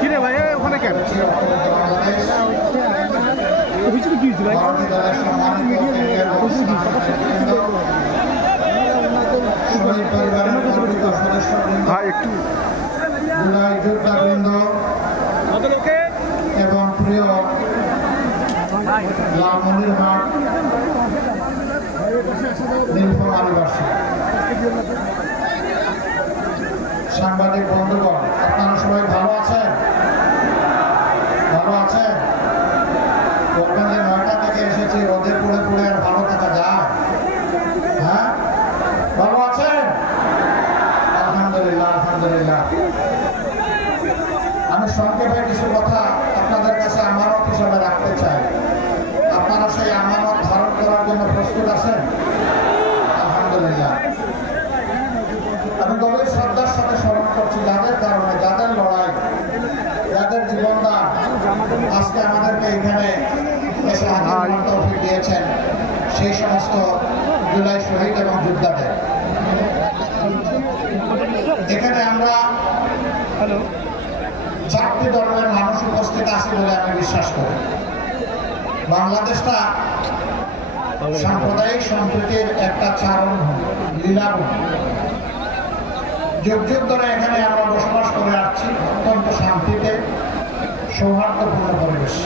কিরে ভাই ওখানে কেন ভাই ভাই একটু যোদ্ধাবৃন্দ এবং প্রিয় লালমনির হাট নীলফামারীবাসী সাংবাদিক বন্ধুগণ, আপনারা সবাই ভালো আছেন? ভালো আছেন? বলবেন যে 9টা থেকে এসেছি, রোদে পুড়ে পুড়ে আর ভালো থাকা যায়? হ্যাঁ, ভালো আছেন? আলহামদুলিল্লাহ, আলহামদুলিল্লাহ। আমি সংক্ষেপে কিছু কথা আপনাদের কাছে আমানত হিসাবে রাখতে চাই। আপনারা সেই আমানত ধারণ করার জন্য প্রস্তুত আছেন? আলহামদুলিল্লাহ। আমি গভীর শ্রদ্ধার সাথে স্মরণ করছি যাদের কারণে, যাদের লড়াই, যাদের জীবনদান আজকে আমাদেরকে এখানে এসে হাজির তৌফিক দিয়েছেন, সেই সমস্ত জুলাই শহীদ এবং যোদ্ধাদের। এখানে আমরা 4টি ধর্মের মানুষ উপস্থিত আছে বলে আমি বিশ্বাস করি। বাংলাদেশটা সাম্প্রদায়িক সম্প্রীতির একটা চারণভূমি, লীলাভূমি। যুগ যুগ ধরে এখানে আমরা বসবাস করে আসছি অত্যন্ত শান্তিতে, সৌহার্দ্যপূর্ণ পরিবেশ।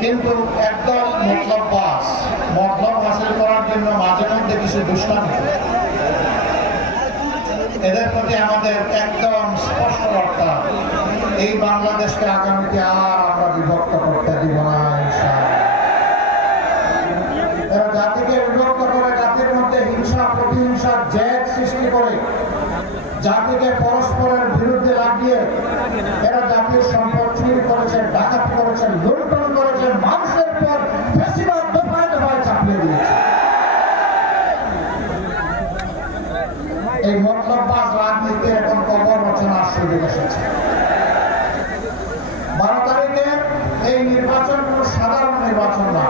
কিন্তু একদল মতলব হাসিল করার জন্য মাঝে মধ্যে কিছু দুষ্টামি, এদের প্রতি আমাদের একদম স্পষ্ট বার্তা, এই বাংলাদেশকে আগামীতে আর আমরা বিভক্ত করতে দিব না ইনশাআল্লাহ। এরা জাতিকে বিভক্ত করে, জাতির মধ্যে হিংসা প্রতিহিংসা জেদ সৃষ্টি করে, জাতিকে পরস্পরের বিরুদ্ধে লাগিয়ে এরা জাতির সম্পদ চুরি করেছে, ডাকাতি করেছে, লুণ্ঠন করেছে, মানুষের উপর বেশিরভাগ দফায় দফায় চাপিয়ে দিয়েছে। এই মতলববাজ রাজনীতি এখন কবর রচনার সুযোগ এসেছে। 12 তারিখে এই নির্বাচন কোন সাধারণ নির্বাচন না।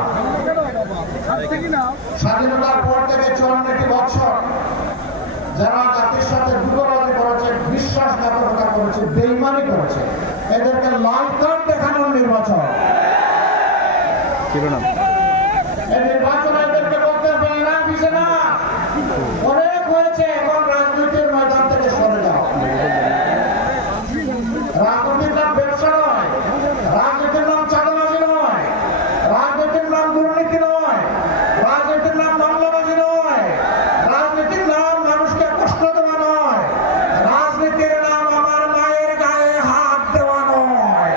স্বাধীনতার পর থেকে 54টি বছর যারা জাতির সাথে দুর্বলতা করেছে, বিশ্বাসঘাতকতা করেছে, বেইমানি করেছে, এদেরকে লাল কার্ড দেখানোর নির্বাচন। এই নির্বাচনে এদেরকে বলতে হবে না, দিছে না, অনেক হয়েছে, এখন রাজনীতির ময়দান থেকে সরে যাও। রাজনীতির নাম ব্যবসা নয়, রাজনীতির নাম চাঁদাবাজি নয়, রাজনীতির নাম দুর্নীতি নয়, রাজনীতির নাম মামলাবাজি নয়, রাজনীতির নাম মানুষকে কষ্ট দেওয়া নয়, রাজনীতির নাম আমার মায়ের গায়ে হাত দেওয়া নয়।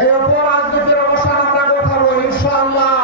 এই অপরাজনীতির অবসান আমরা ঘটাবো ইনশাআল্লাহ।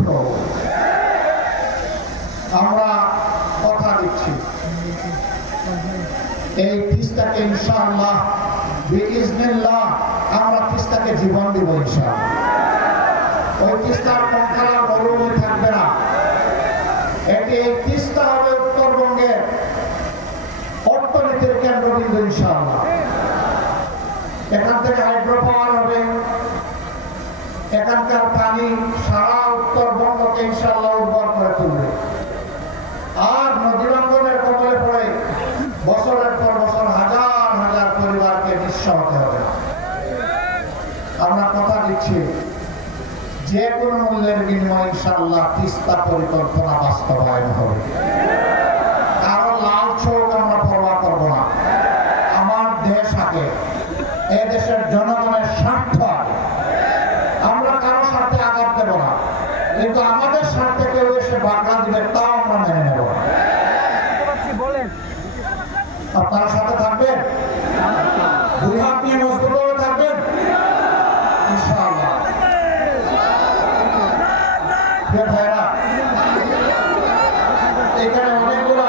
control. আমরা কথা দিচ্ছি এই তিস্তাকে ইনশাআল্লাহ বিইজনিল্লাহ আমরা তিস্তাকে জীবন দিব ইনশাআল্লাহ। ওই তিস্তার পঙ্খালা মরুভূমি থাকবে না। এটি এই তিস্তা হবে উত্তরবঙ্গের অর্থনীতির কেন্দ্রবিন্দু ইনশাআল্লাহ। এখান থেকে হাইড্রো পাওয়ার হবে, এখানকার পানি সারা উত্তরবঙ্গকে ইনশাআল্লাহ উর্বর করে তুলবে। আর নদীরঙ্গনের কবলে পড়ে বছরের পর বছর হাজার হাজার পরিবারকে নিঃস্ব হতে হবে। আমরা কথা দিচ্ছি যে কোনো মূল্যের বিনিময়ে ইনশাআল্লাহ তিস্তা পরিকল্পনা বাস্তবায়ন হবে। কারো লাল চোখ আমরা পরোয়া করবো না। আমার দেশ আগে, এই দেশের জনগণের স্বার্থ আগে। আমরা কারো স্বার্থে আঘাত দেব না, কিন্তু আমাদের স্বার্থে কেউ এসে বাগড়া দিবে তাও আমরা মেনে নেব না। আপনারা সাথে থাকবেন, দুই হাত নিয়ে মজবুত হয়ে থাকবেন ইনশাআল্লাহ। ভাইরা, এখানে অনেকগুলো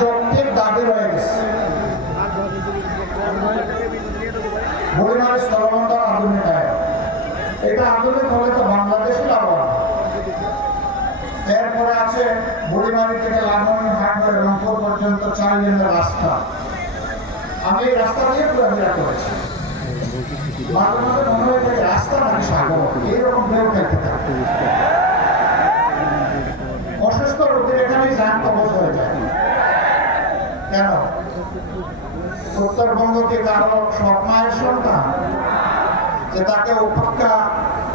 যৌক্তিক দাবি রয়ে গেছে। বুড়িমারি স্থলবন্দর আধুনিক আয়, এটা আধুনিক হলে তো বাংলাদেশই লাভবান। এরপরে আছে বুড়িমারি থেকে লালমনিরহাট হয়ে রংপুর পর্যন্ত 4 লেনের রাস্তা। আমি এই রাস্তা দিয়ে ঘোরাফেরা করেছি। মাঝে মাঝে মনে হয় যে রাস্তা নাকি সাগর, এইরকম ঢেউ খেলতে থাকে। অসুস্থ রোগীর এখানেই যান কবজ হয়ে যায়। কেন? উত্তরবঙ্গকে কারো স্বপ্নায়ের সন্তান যে তাকে উপেক্ষা,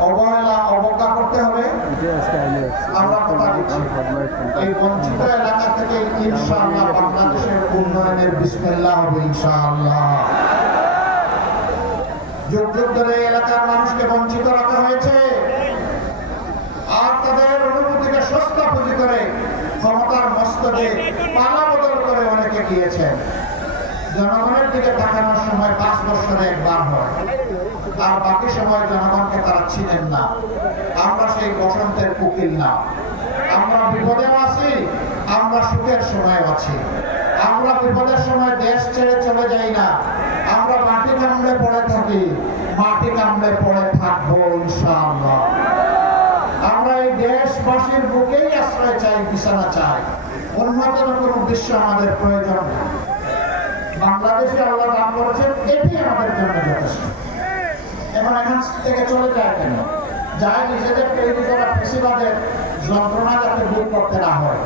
অবহেলা, অবজ্ঞা করতে হবে? আমরা কথা দিচ্ছি এই বঞ্চিত এলাকা থেকে ইনশাআল্লাহ বাংলাদেশের উন্নয়নের বিসমিল্লাহ হবে ইনশাআল্লাহ। যুগ যুগ ধরে এই এলাকার মানুষকে বঞ্চিত রাখা হয়েছে, আর তাদের অনুভূতিকে সস্তা পুঁজি করে ক্ষমতার মস্তকে পালা বদল করে অনেকে গিয়েছেন। জনগণের দিকে তাকানোর সময় 5 বছরে একবার হয়, আর বাকি সময় জনগণকে তারা চিনেন না। আমরা সেই বসন্তের কুকিল না। আমরা বিপদেও আছি, আমরা সুখের সময় আছি। আমরা বিপদের সময় দেশ ছেড়ে চলে যাই না। আমরা মাটি কামড়ে পড়ে থাকি, মাটি কামড়ে পড়ে থাকবো ইনশাআল্লাহ। আমরা এই দেশবাসীর বুকেই আশ্রয় চাই, বিছানা চাই। উন্নত কোনো দৃশ্য আমাদের প্রয়োজন না। বাংলাদেশে আল্লাহ দান করেছেন, এটি আমাদের জন্য যথেষ্ট। এখান থেকে চলে যায় কেন? যায় নিজেদেরকে নিজেরা ফেসিবাদের যন্ত্রণা যাতে দূর করতে না হয়।